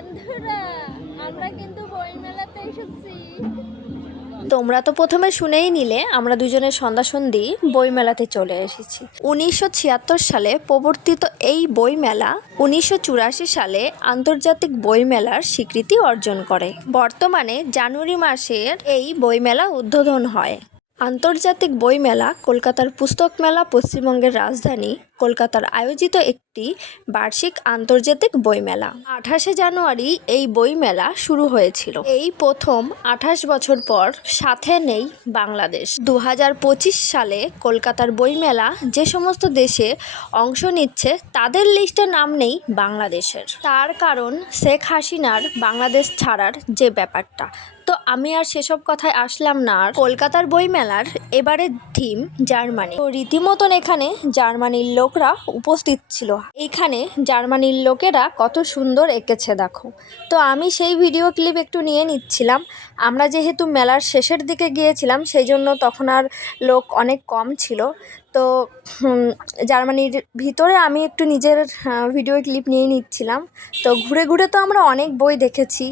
বন্ধুরা আমরা কিন্তু বই মেলাতে এসেছি। তোমরা তো প্রথমে শুনেই নিলে আমরা দুজনে সন্ধ্যাসন্ধি বইমেলাতে চলে এসেছি। 1976 সালে প্রবর্তিত এই বইমেলা 1984 সালে আন্তর্জাতিক বইমেলার স্বীকৃতি অর্জন করে। বর্তমানে জানুয়ারি মাসের এই বইমেলা উদ্বোধন হয়। আন্তর্জাতিক বইমেলা কলকাতার পুস্তক মেলা পশ্চিমবঙ্গের রাজধানী কলকাতার আয়োজিত একটি বার্ষিক আন্তর্জাতিক বইমেলা। 28শে জানুয়ারি এই বইমেলা শুরু হয়েছিল। এই প্রথম 28 বছর পর সাথে নেই বাংলাদেশ। 2025 সালে কলকাতার বইমেলা যে সমস্ত দেশে অংশ নিচ্ছে তাদের লিস্টে নাম নেই বাংলাদেশের। তার কারণ শেখ হাসিনার বাংলাদেশ ছাড়ার যে ব্যাপারটা। তো আমি আর সেসব কথায় আসলাম না। আর কলকাতার বইমেলার এবারের থিম জার্মানি। তো রীতিমতন এখানে জার্মানির লোকরা উপস্থিত ছিল। এইখানে জার্মানির লোকেরা কত সুন্দর এঁকেছে দেখো। তো আমি সেই ভিডিও ক্লিপ একটু নিয়ে নিচ্ছিলাম। আমরা যেহেতু মেলার শেষের দিকে গিয়েছিলাম সেই জন্য তখন আর লোক অনেক কম ছিল। তো জার্মানির ভিতরে আমি একটু নিজের ভিডিও ক্লিপ নিয়ে নিচ্ছিলাম। তো ঘুরে ঘুরে তো আমরা অনেক বই দেখেছি।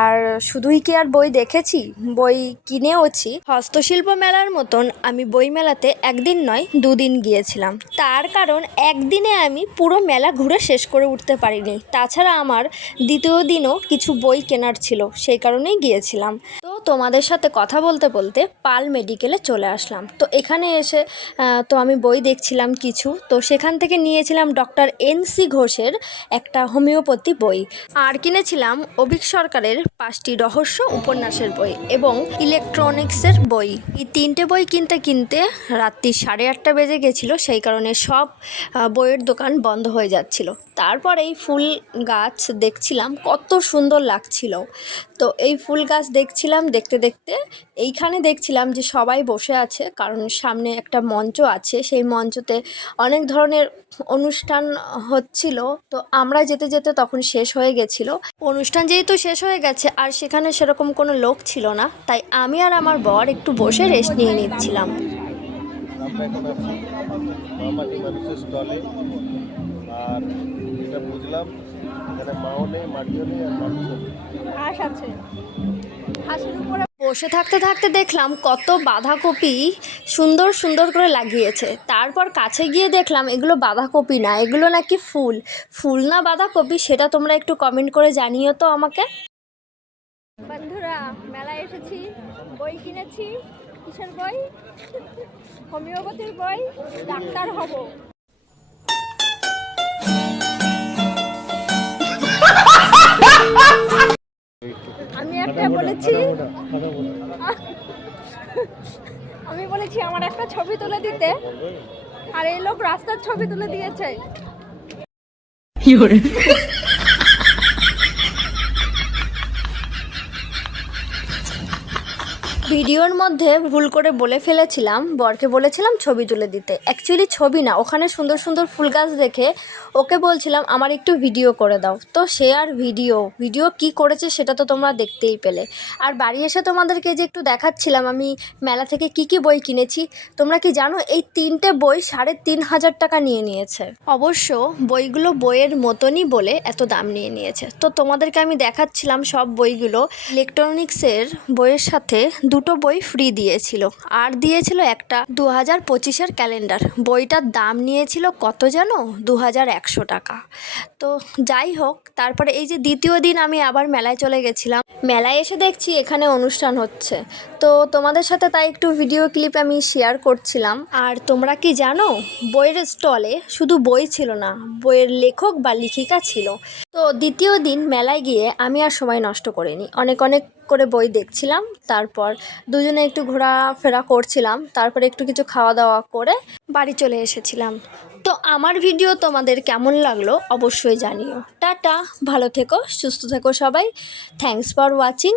আর শুধুই কি আর বই দেখেছি, বই কিনেওছি। হস্তশিল্প মেলার মতন আমি বই মেলাতে একদিন নয় দুদিন গিয়েছিলাম। তার কারণ একদিনে আমি পুরো মেলা ঘুরে শেষ করে উঠতে পারিনি। তাছাড়া আমার দ্বিতীয় দিনও কিছু বই কেনার ছিল, সেই কারণেই গিয়েছিলাম। তো তোমাদের সাথে কথা বলতে বলতে পাল মেডিকেলে চলে আসলাম। তো এখানে এসে তো আমি বই দেখছিলাম কিছু। তো সেখান থেকে নিয়েছিলাম ডক্টর এন.সি. ঘোষের একটা হোমিওপ্যাথি বই। আর কিনেছিলাম অভীক সরকারের 5টি রহস্য উপন্যাসের বই এবং ইলেকট্রনিক্সের বই। এই 3টে বই কিনতে কিনতে রাত্রি 8:30 বেজে গেছিলো। সেই কারণে সব বইয়ের দোকান বন্ধ হয়ে যাচ্ছিল। তারপর এই ফুল গাছ দেখছিলাম, কত সুন্দর লাগছিল। তো এই ফুল গাছ দেখছিলাম, দেখতে দেখতে এইখানে দেখছিলাম যে সবাই বসে আছে, কারণ সামনে একটা মঞ্চ আছে। সেই মঞ্চতে অনেক ধরনের অনুষ্ঠান হচ্ছিল। তো আমরা যেতে যেতে তখন শেষ হয়ে গেছিলো। অনুষ্ঠান যেহেতু শেষ হয়ে গেছে আর সেখানে সেরকম কোনো লোক ছিল না, তাই আমি আর আমার বর একটু বসে রেস্ট নিয়ে নিচ্ছিলাম। আমরা এখন আছি মামাটি মানুষের স্টলে। আর এটা বুঝলাম এখানে মাও নেই, মাটিও নেই, আর মানুষও নেই। হাঁস আছে, হাঁসের উপরে বসে থাকতে থাকতে দেখলাম কত বাঁধাকপি সুন্দর সুন্দর করে লাগিয়েছে। তারপর কাছে গিয়ে দেখলাম এগুলো বাঁধাকপি না, এগুলো নাকি ফুল। ফুল না বাঁধাকপি সেটা তোমরা একটু কমেন্ট করে জানিও তো আমাকে। বন্ধুরা মেলায় এসেছি, বই কিনেছি। কিসের বই? হোমিওপ্যাথির বই। ডাক্তার হব। আমি একটা বলেছি, আমি বলেছি আমার একটা ছবি তুলে দিতে, আর এই লোক রাস্তার ছবি তুলে দিয়েছে। ভিডিওর মধ্যে ভুল করে বলে ফেলেছিলাম, বরকে বলেছিলাম ছবি তুলে দিতে। অ্যাকচুয়ালি ছবি না, ওখানে সুন্দর সুন্দর ফুল গাছ দেখে ওকে বলছিলাম আমার একটু ভিডিও করে দাও। তো সে আর ভিডিও কি করেছে সেটা তো তোমরা দেখতেই পেলে। আর বাড়ি এসে তোমাদেরকে যে একটু দেখাচ্ছিলাম আমি মেলা থেকে কি বই কিনেছি। তোমরা কি জানো এই 3টে বই 3,500 টাকা নিয়ে নিয়েছে। অবশ্য বইগুলো বইয়ের মতনই বলে এত দাম নিয়ে নিয়েছে। তো তোমাদেরকে আমি দেখাচ্ছিলাম সব বইগুলো। ইলেকট্রনিক্সের বইয়ের সাথে 2টো বই ফ্রি দিয়েছিল, আর দিয়েছিল একটা 2025-এর ক্যালেন্ডার। বইটার দাম নিয়েছিল কত জানো? 2100 টাকা। তো যাই হোক, তারপরে এই যে দ্বিতীয় দিন আমি আবার মেলায় চলে গেছিলাম। মেলায় এসে দেখছি এখানে অনুষ্ঠান হচ্ছে। তো তোমাদের সাথে তাই একটু ভিডিও ক্লিপ আমি শেয়ার করছিলাম। আর তোমরা কি জানো বইয়ের স্টলে শুধু বই ছিল না, বইয়ের লেখক বা লেখিকা ছিল। তো দ্বিতীয় দিন মেলায় গিয়ে আমি আর সময় নষ্ট করিনি, অনেক করে বই দেখছিলাম। তারপর দুজনে একটু ঘোরাফেরা করছিলাম। তারপরে একটু কিছু খাওয়া দাওয়া করে বাড়ি চলে এসেছিলাম। তো আমার ভিডিও তোমাদের কেমন লাগলো অবশ্যই জানিও। টাটা, ভালো থেকো, সুস্থ থেকো সবাই। Thanks for watching.